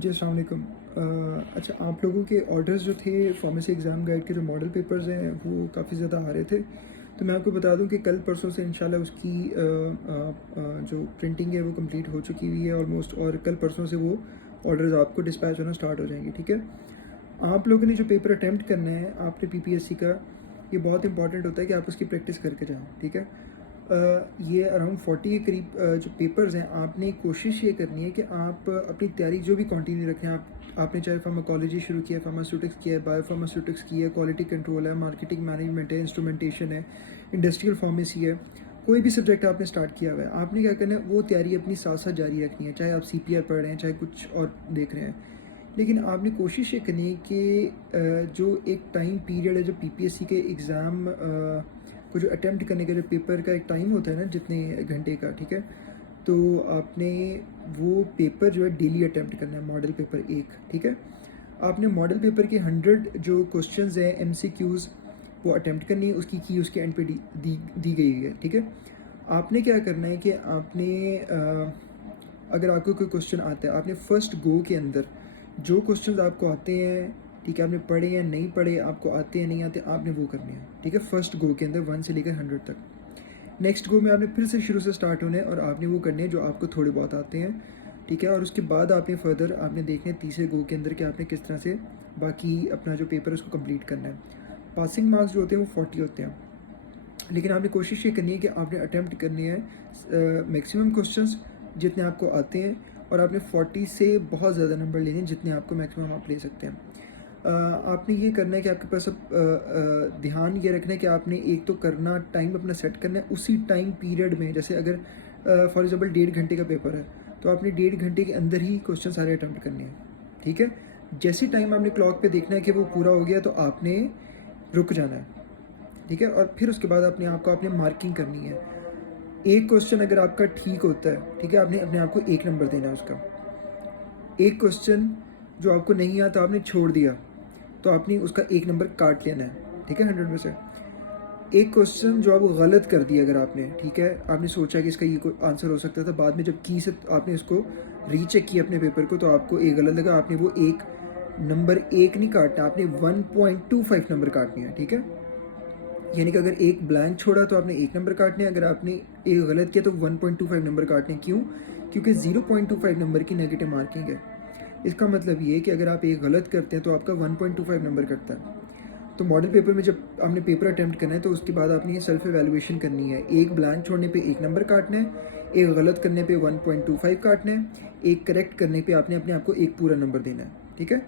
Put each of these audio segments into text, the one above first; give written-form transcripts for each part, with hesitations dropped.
जी, अस्सलाम वालेकुम। अच्छा, आप लोगों के ऑर्डर्स जो थे फार्मेसी एग्ज़ाम गाइड के जो मॉडल पेपर्स हैं वो काफ़ी ज़्यादा आ रहे थे। तो मैं आपको बता दूं कि कल परसों से इंशाल्लाह उसकी जो प्रिंटिंग है वो कंप्लीट हो चुकी हुई है ऑलमोस्ट, और कल परसों से वो ऑर्डर्स आपको डिस्पैच होना स्टार्ट हो जाएंगे। ठीक है, आप लोगों ने जो पेपर अटैम्प्ट करना है आपने पीपीएससी का, ये बहुत इंपॉर्टेंट होता है कि आप उसकी प्रैक्टिस करके जाएं। ठीक है, ये अराउंड 40 के करीब जो पेपर्स हैं, आपने कोशिश ये करनी है कि आप अपनी तैयारी जो भी कंटिन्यू रखें। आपने चाहे फार्माकोलॉजी शुरू किया है, फार्मास्यूटिक्स किया है, बायो फार्मास्यूटिक्स की है, क्वालिटी कंट्रोल है, मार्केटिंग मैनेजमेंट है, इंस्ट्रूमेंटेशन है, इंडस्ट्रियल फार्मेसी है, कोई भी सब्जेक्ट आपने स्टार्ट किया हुआ है, आपने क्या करना है वो तैयारी अपनी साथ साथ जारी रखनी है। चाहे आप सीपीआर पढ़ रहे हैं, चाहे कुछ और देख रहे हैं, लेकिन आपने कोशिश ये करनी है कि जो एक टाइम पीरियड है, जो पीपीएससी के एग्ज़ाम को जो अटैम्प्ट करने का जो पेपर का एक टाइम होता है ना, जितने घंटे का, ठीक है, तो आपने वो पेपर जो है डेली अटैम्प्ट करना है, मॉडल पेपर एक। ठीक है, आपने मॉडल पेपर के 100 जो क्वेश्चंस हैं एमसीक्यूज़ वो अटैम्प्ट करनी है, उसकी की उसके एंड पे दी गई है। ठीक है, आपने क्या करना है कि आपने अगर आपको कोई क्वेश्चन आता है, आपने फर्स्ट गो के अंदर जो क्वेश्चंस आपको आते हैं, ठीक है, आपने पढ़े या नहीं पढ़े, आपको आते हैं नहीं आते, आपने वो करने हैं। ठीक है, फर्स्ट गो के अंदर 1 से लेकर 100 तक। नेक्स्ट गो में आपने फिर से शुरू से स्टार्ट होना है और आपने वो करने हैं जो आपको थोड़े बहुत आते हैं। ठीक है, और उसके बाद आपने फर्दर आपने देखना है तीसरे गो के अंदर कि आपने किस तरह से बाकी अपना जो पेपर है उसको कंप्लीट करना है। पासिंग मार्क्स जो होते हैं वो 40 होते हैं, लेकिन आपने कोशिश ये करनी है कि आपने अटैम्प्ट करनी है मैक्सिमम क्वेश्चंस जितने आपको आते हैं, और आपने 40 से बहुत ज़्यादा नंबर लेने हैं जितने आपको मैक्सिमम आप ले सकते हैं। आपने ये करना है कि आपके पास अब ध्यान ये रखना है कि आपने एक तो करना टाइम अपना सेट करना है उसी टाइम पीरियड में। जैसे अगर फॉर एग्जांपल 1.5 घंटे का पेपर है, तो आपने 1.5 घंटे के अंदर ही क्वेश्चन सारे अटैम्प्ट करने हैं। ठीक है, जैसे टाइम आपने क्लॉक पे देखना है कि वो पूरा हो गया तो आपने रुक जाना है। ठीक है, और फिर उसके बाद अपने आप को आपने मार्किंग करनी है। एक क्वेश्चन अगर आपका ठीक होता है, ठीक है, आपने अपने आप को 1 नंबर देना है उसका। एक क्वेश्चन जो आपको नहीं आता आपने छोड़ दिया, तो आपने उसका 1 नंबर काट लेना है। ठीक है, 100 में से एक क्वेश्चन जो आप गलत कर दिया अगर आपने, ठीक है, आपने सोचा कि इसका ये कोई आंसर हो सकता था, बाद में जब की से आपने इसको रीचेक किया अपने पेपर को तो आपको एक गलत लगा, आपने वो एक नंबर एक नहीं काटना, आपने 1.25 नंबर काटनी है। ठीक है, यानी कि अगर एक ब्लैंक छोड़ा तो आपने 1 नंबर काटने, अगर आपने एक गलत किया तो 1.25 नंबर काटने। क्यों? क्योंकि 0.25 नंबर की नेगेटिव मार्किंग है। इसका मतलब ये है कि अगर आप एक गलत करते हैं तो आपका 1.25 नंबर कटता है। तो मॉडल पेपर में जब आपने पेपर अटैम्प्ट करना है तो उसके बाद आपने ये सेल्फ एवेलुएशन करनी है। एक ब्लैंक छोड़ने पे 1 नंबर काटना है, एक गलत करने पे 1.25 काटना है, एक करेक्ट करने पे आपने अपने आप को एक पूरा नंबर देना है। ठीक है,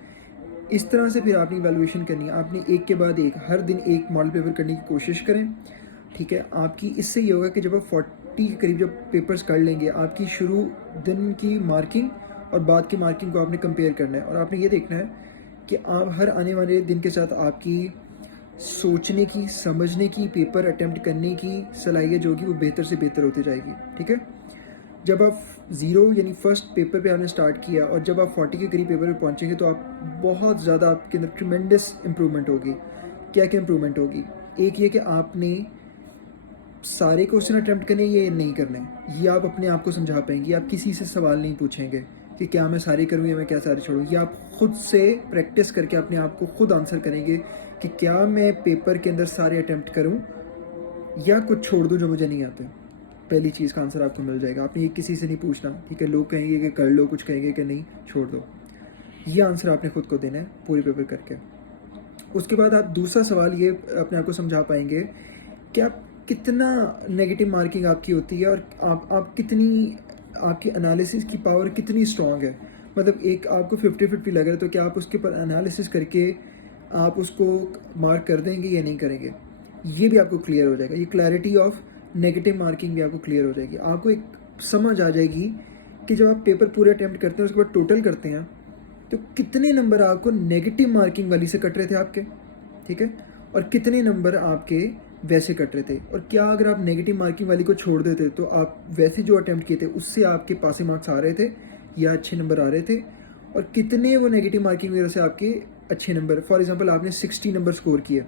इस तरह से फिर आपने इवैल्यूएशन करनी है। आपने एक के बाद एक हर दिन एक मॉडल पेपर करने की कोशिश करें। ठीक है, आपकी इससे ये होगा कि जब आप 40 के करीब जब पेपर्स कर लेंगे, आपकी शुरू दिन की मार्किंग और बाद की मार्किंग को आपने कंपेयर करना है, और आपने ये देखना है कि आप हर आने वाले दिन के साथ आपकी सोचने की, समझने की, पेपर अटैम्प्ट करने की सलाहियत जो होगी वो बेहतर से बेहतर होती जाएगी। ठीक है, जब आप ज़ीरो यानी फर्स्ट पेपर पे आपने स्टार्ट किया और जब आप 40 के करीब पेपर पे पहुंचेंगे तो आप बहुत ज़्यादा आपके अंदर ट्रिमेंडस इंप्रूवमेंट होगी। क्या क्या इंप्रूवमेंट होगी? एक ये कि आपने सारे क्वेश्चन अटैम्प्ट करने ये नहीं करने, ये आप अपने आप को समझा पाएंगे। आप किसी से सवाल नहीं पूछेंगे कि क्या मैं सारे करूँ या मैं क्या सारे छोड़ूँ। ये आप खुद से प्रैक्टिस करके अपने आप को खुद आंसर करेंगे कि क्या मैं पेपर के अंदर सारे अटैम्प्ट करूँ या कुछ छोड़ दूँ जो मुझे नहीं आते। पहली चीज़ का आंसर आपको मिल जाएगा। आपने ये किसी से नहीं पूछना। ठीक है, लोग कहेंगे कि कर लो, कुछ कहेंगे कि नहीं छोड़ दो। ये आंसर आपने खुद को देना है पूरे पेपर करके। उसके बाद आप दूसरा सवाल ये अपने आप को समझा पाएंगे कि आप कितना नेगेटिव मार्किंग आपकी होती है और आप कितनी, आपकी एनालिसिस की पावर कितनी स्ट्रांग है। मतलब एक आपको 50-50 लग रहा है तो क्या आप उसके ऊपर एनालिसिस करके आप उसको मार्क कर देंगे या नहीं करेंगे, ये भी आपको क्लियर हो जाएगा। ये क्लैरिटी ऑफ नेगेटिव मार्किंग भी आपको क्लियर हो जाएगी। आपको एक समझ आ जाएगी कि जब आप पेपर पूरे अटैम्प्ट करते हैं उसके बाद टोटल करते हैं तो कितने नंबर आपको नेगेटिव मार्किंग वाली से कट रहे थे आपके। ठीक है, और कितने नंबर आपके वैसे कट रहे थे, और क्या अगर आप नेगेटिव मार्किंग वाली को छोड़ देते तो आप वैसे जो अटैम्प्ट किए थे उससे आपके पासिंग मार्क्स आ रहे थे या अच्छे नंबर आ रहे थे, और कितने वो नेगेटिव मार्किंग वगैरह से आपके अच्छे नंबर। फॉर एग्जाम्पल आपने 60 नंबर स्कोर किए,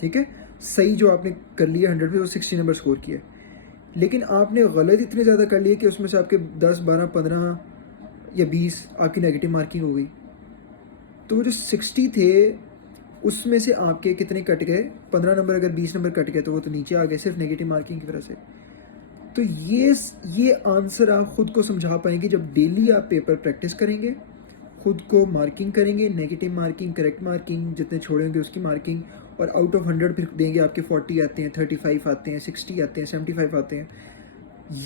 ठीक है, सही जो आपने कर लिया 100 में वो 60 नंबर स्कोर किए, लेकिन आपने गलत इतने ज़्यादा कर लिए कि उसमें से आपके 10, 12, 15 या 20 आपकी नेगेटिव मार्किंग हो गई। तो वो जो 60 थे उसमें से आपके कितने कट गए, 15 नंबर, अगर 20 नंबर कट गए तो वो तो नीचे आ गए सिर्फ नेगेटिव मार्किंग की वजह से। तो ये आंसर आप ख़ुद को समझा पाएंगे जब डेली आप पेपर प्रैक्टिस करेंगे, खुद को मार्किंग करेंगे, नेगेटिव मार्किंग, करेक्ट मार्किंग, जितने छोड़ेंगे उसकी मार्किंग, और आउट ऑफ 100 फिर देंगे आपके 40 आते हैं, 35 आते हैं, 60 आते हैं, 75 आते हैं।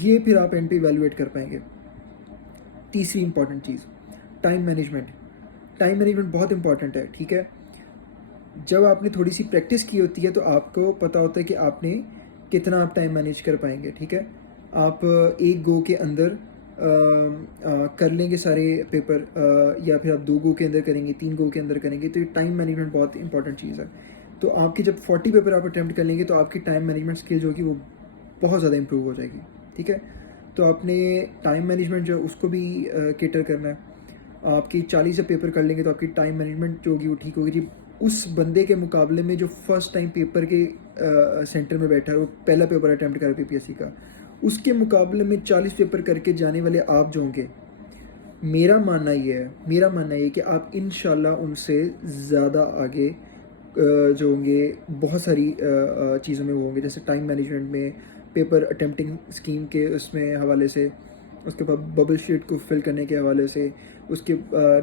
ये फिर आप एंड पे इवेलुएट कर पाएंगे। तीसरी इंपॉर्टेंट चीज़, टाइम मैनेजमेंट। टाइम मैनेजमेंट बहुत इंपॉर्टेंट है, ठीक है। जब आपने थोड़ी सी प्रैक्टिस की होती है तो आपको पता होता है कि आपने कितना आप टाइम मैनेज कर पाएंगे, ठीक है। आप एक गो के अंदर कर लेंगे सारे पेपर, या फिर आप 2 गो के अंदर करेंगे, 3 गो के अंदर करेंगे, तो ये टाइम मैनेजमेंट बहुत इंपॉर्टेंट चीज़ है। तो आपके जब 40 पेपर आप अटैम्प्ट कर लेंगे तो आपकी टाइम मैनेजमेंट स्किल जो होगी वो बहुत ज़्यादा इंप्रूव हो जाएगी, ठीक है। तो आपने टाइम मैनेजमेंट जो उसको भी केटर करना है। आपकी 40 जब पेपर कर लेंगे तो आपकी टाइम मैनेजमेंट जो होगी वो ठीक होगी जी। उस बंदे के मुकाबले में जो फर्स्ट टाइम पेपर के सेंटर में बैठा है, वो पहला पेपर अटैम्प्ट कर पीपीएससी का, उसके मुकाबले में 40 पेपर करके जाने वाले आप जो होंगे, मेरा मानना ये है कि आप इंशाल्लाह उनसे ज़्यादा आगे जो होंगे बहुत सारी चीज़ों में वो होंगे, जैसे टाइम मैनेजमेंट में, पेपर अटेम्प्टिंग स्कीम के उसमें हवाले से, उसके बाद बबल शीट को फिल करने के हवाले से, उसके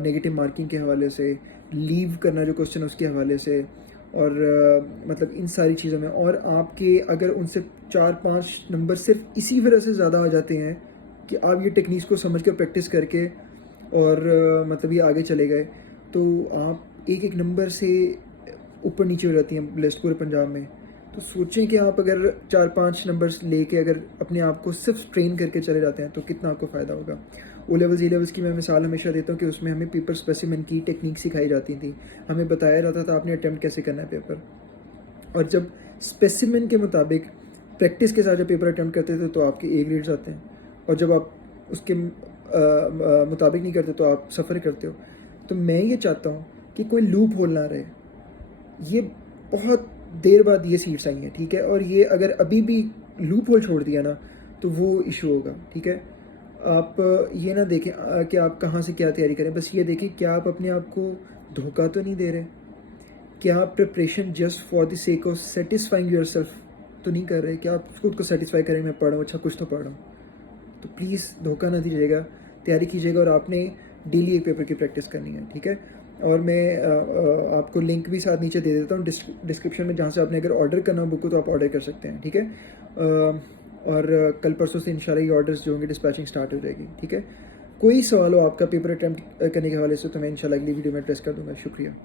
नेगेटिव मार्किंग के हवाले से, लीव करना जो क्वेश्चन उसके हवाले से, और मतलब इन सारी चीज़ों में। और आपके अगर उनसे 4-5 नंबर सिर्फ इसी वजह से ज़्यादा आ जाते हैं कि आप ये टेक्निक्स को समझ कर प्रैक्टिस करके और मतलब ये आगे चले गए, तो आप एक नंबर से ऊपर नीचे हो जाती हैं लिस्ट पूरे पंजाब में। तो सोचें कि आप अगर 4-5 नंबर्स लेके अगर अपने आप को सिर्फ ट्रेन करके चले जाते हैं तो कितना आपको फ़ायदा होगा। ओ लेवल्स, ई लेवल्स की मैं मिसाल हमेशा देता हूँ कि उसमें हमें पेपर स्पेसिमेन की टेक्निक सिखाई जाती थी, हमें बताया जाता था आपने अटैम्प्ट कैसे करना है पेपर। और जब स्पेसिमेन के मुताबिक प्रैक्टिस के साथ जब पेपर अटैम्प्ट करते थे तो आपके ए ग्रेड्स आते हैं, और जब आप उसके मुताबिक नहीं करते तो आप सफ़र करते हो। तो मैं ये चाहता हूँ कि कोई लूप होल ना रहे। ये बहुत देर बाद ये सीट्स आई हैं, ठीक है, और ये अगर अभी भी लूप होल छोड़ दिया ना तो वो इशू होगा, ठीक है। आप ये ना देखें कि आप कहाँ से क्या तैयारी करें, बस ये देखें क्या आप अपने आप को धोखा तो नहीं दे रहे, क्या आप preparation just for the sake of satisfying your self तो नहीं कर रहे, क्या आप खुद को सेटिस्फाई करें मैं पढ़ रहा हूँ, अच्छा कुछ तो पढ़ रहा हूँ। तो प्लीज़ धोखा ना दीजिएगा, तैयारी कीजिएगा, और आपने डेली एक पेपर की प्रैक्टिस करनी है, ठीक है। और मैं आपको लिंक भी साथ नीचे दे देता हूँ डिस्क्रिप्शन में, जहाँ से आपने अगर ऑर्डर करना हो बुक को तो आप ऑर्डर कर सकते हैं, ठीक है। और कल परसों से इंशाल्लाह ये ऑर्डर्स जो होंगे डिस्पैचिंग स्टार्ट हो जाएगी, ठीक है। कोई सवाल हो आपका पेपर अटैम्प्ट करने के हवाले से तो मैं इंशाल्लाह अगली वीडियो में एड्रेस कर दूँगा। शुक्रिया।